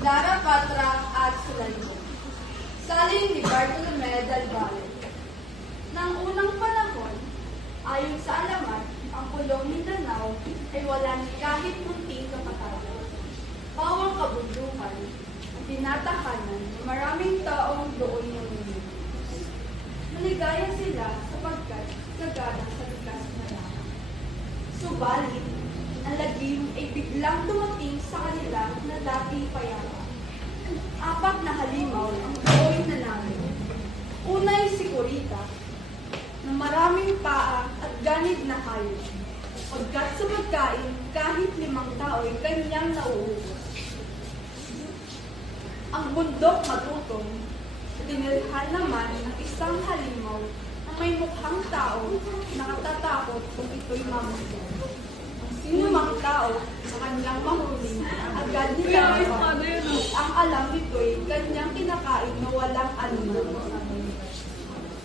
Dara Patra at Sulayman. Salin ni Bartolome del Valle. Nang unang panahon, ayon sa alamat, ang Pulong Mindanao ay wala ni kahit munting kapatayan. Pawang kabundukan ang tinatahanan ng maraming taong doon namumuhay. Maligaya sila sapagkat sagana sa likas na lahat. Subalit, ang lagim ay biglang dumating sa kanila na dati payapa. Apat na halimaw ang buhay na namin. Unay si Kurita, na maraming paa at ganid na hayop. Pagkat sa pagkain, kahit 5 tao ay kanyang nauubos. Ang bundok matutong, tinilhan naman ng isang halimaw na may mukhang tao na nakatatakot kung ito'y mamusay. Sino mang tao na kanyang mahuli, agad nilalaman. Ang alam nito'y kanyang kinakain na walang anuman.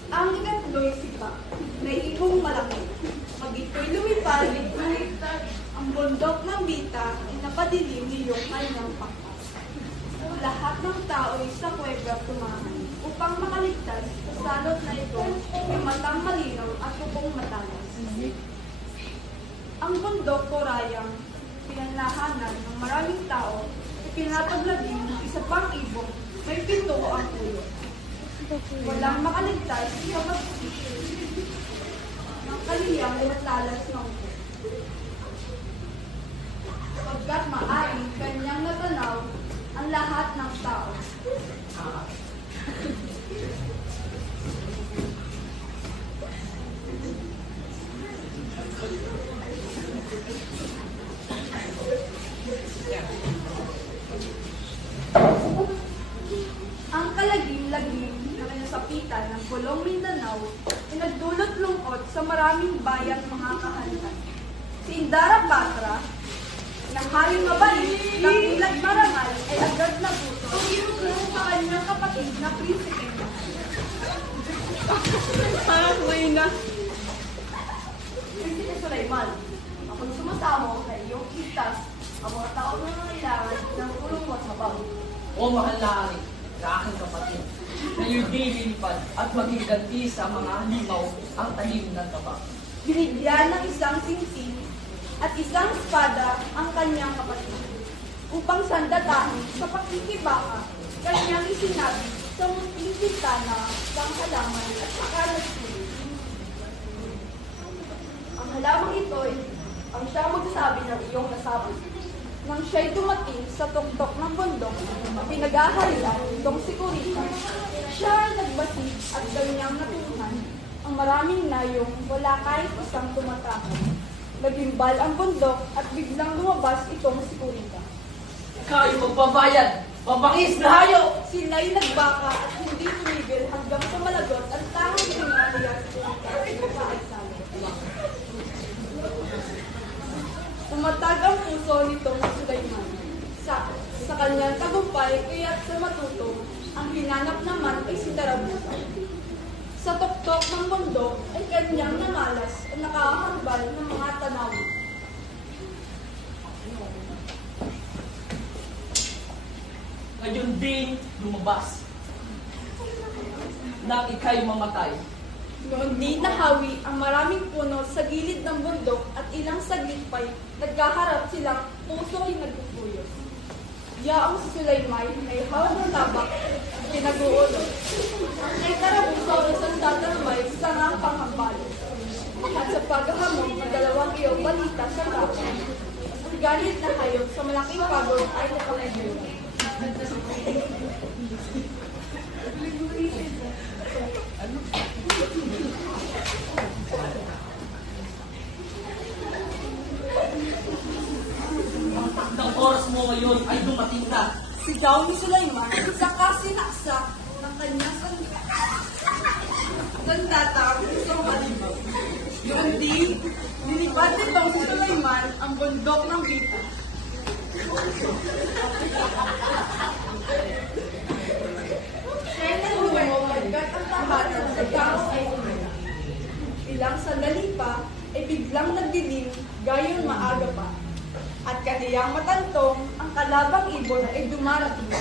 Ang ikatlo'y sipa, na ibong malaki. Pag ito'y lumipad, ang bundok ng bita ay napadilim niyong kanyang pakpak. Lahat ng tao ay sa kuweba tumahan upang makaligtas sa salot na ito ay matang malinaw at upong matalas. Ang bundok Korayang, pinanlahanan ng maraming tao, ay pinatablagin ng isa pang ibong may 7 ang ulo. Walang makaligtas sa pagsisil ng kaliyang matalas na upo. Pagkat maaring kanyang natanaw ang lahat ng tao. Ang kalagim-lagim na kinasapitan ng Pulong Mindanao ay nagdulot lungkot sa maraming bayan mga kahalikan. Si Indara Patra, na haring mabait ng ilag marangal ay agad nabuto sa kanyang kapatid na prinsipe. Ngayon na. Prinsipe Sulayman, kapag sumasamo sa iyong itas ang mga taong nangangailangan ng tulong mo sa bago. O mahal na hari, na aking kapatid, na iyong dililipad at magiganti sa mga halimaw ang talim ng taba. Binigyan ng isang singsing at isang espada ang kanyang kapatid upang sandatahin sa pakikibaka kanyang isinabi sa munting bintana ng halaman at saka nagsulit. Ang halamang ito'y ang siya magsabi ng iyong nasabi. Nang siya'y dumating sa tuktok ng bundok na pinag-aharian itong si Kurita, siya ay nagbasig at kanyang natuhan ang maraming nayong wala kahit isang tumatakot. Nagimbal ang bundok at biglang lumabas itong si Kurita. Ikaw ay magbabayad! Mabangis na hayo! Sila'y nagbaka at hindi tumigil hanggang sa malagot ang tanging pinaliyan si Kurita ay salo. Tumatag ang puso nitong si Sulayman. Sa kanyang tagumpay, kaya't sa matuto, ang hinanap naman ay si Tarabusa. Sa tuktok ng bundok ay kanyang namalas at nakahambal ng mga tanaw. Ngayon din lumabas. Nang ika'y mamatay. Noon din nahawi ang maraming puno sa gilid ng bundok at ilang saglit pa'y nagkaharap silang puso'y nagpupuyos. Yaong si Sulayman ay hawak ng tabak at pinag-uulog. Ay Tarabusa o isang tatarmay sa ngang panghambal. At sa paghahamon ng 2 iyong balita sa tapos, ang galit na hayop sa malaking pagod ay nakapagod. Ang oras mo ngayon ay dumating na. Sigaw ni Sulayman sa kasinaksak ng kanyang nagtatang isang halimaw. Noon din, nilipad nitong si Sulayman ang bundok ng bita. Siya ay nagulong agad ang tahanan sa kaos ay umila. Ilang sandali pa, ay biglang nagdilim gayon maaga pa. At kaniyang matantong, ang kalabang ibon ay dumarating.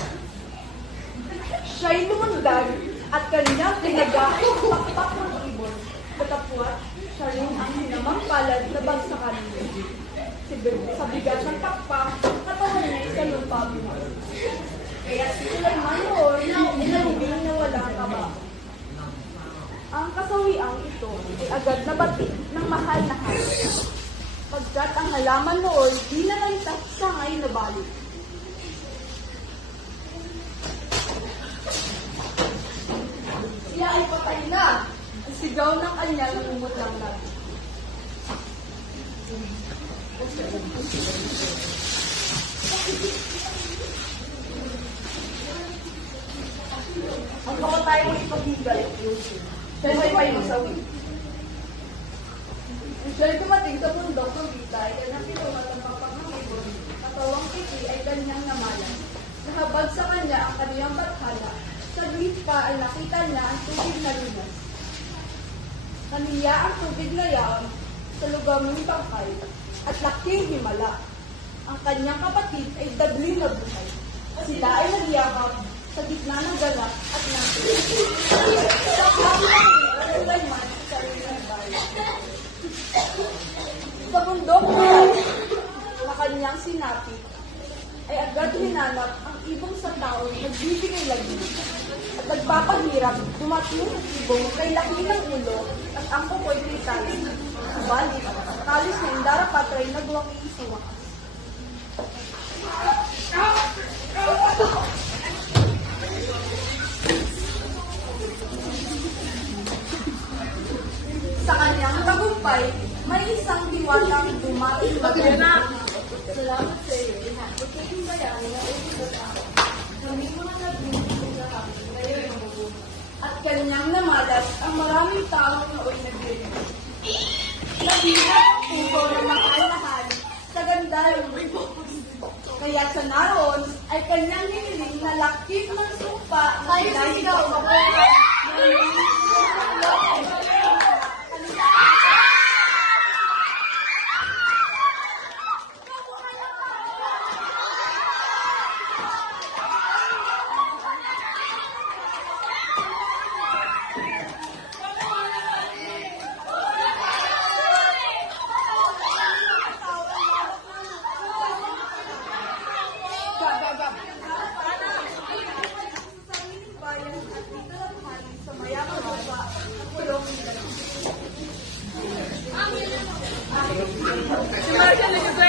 Siya'y lumundag at kanyang pinagpakpak ng ibon. Katapwat, siya rin ang hinamang palad na bagsakan niya. Sa bigat ng pakpak, katawan niya ay sa lupa bumas. Kaya si Sulaiman noon ay nalubing na walang kaba. Ang kasawiang ito ay agad na bati ng mahal na hari. Pagkat ang halaman noon di na lantas sa ngayon na balik. Siya ay patay na. Ang sigaw ng kanya lumumot lang natin. Ang baka tayo mo ipaghigal. Siya ay masawi. Siya'y dumating sa bundok ng bitay, kaya napitungat ang papak ng ibon. Katawang kiti ay kanyang namalan. Nahabag sa kanya ang kaniyang bathala. Saglit pa ay nakita niya ang tubig na lunas. Kaniya ang tubig na yaon sa lugar ng bangkay at laking himala. Ang kanyang kapatid ay dabli na buhay. Sila ay nagyakap sa gitna ng ganap at ng tubig. Sa kapatid ay Sulaiman sa rin bayan. Sa bundok na kanyang sinapit, ay agad hinanap ang ibong sa tao nagbibigay lagi. At nagpapahirap, dumating ang ibong kay laki ng ulo at ang kukoy kay talis. Subalit, talis na yung darapatray na duwang iisuwakas. Sa kanyang tagumpay, may isang diwatang dumating na. Salamat sa iyo, Ina. Pagkaking bayani na ulit at ako. Kami mga nagbibigay sa kami, ngayon mabubuhay. At kanyang namalas ang maraming taong nooy nagbibigay. Nabila ang puso ng mahal-mahal sa ganda ng kaya sa naroon ay kanyang hiniling na lakip ng sumpa ay sigaw mabuhay. Si Marcia,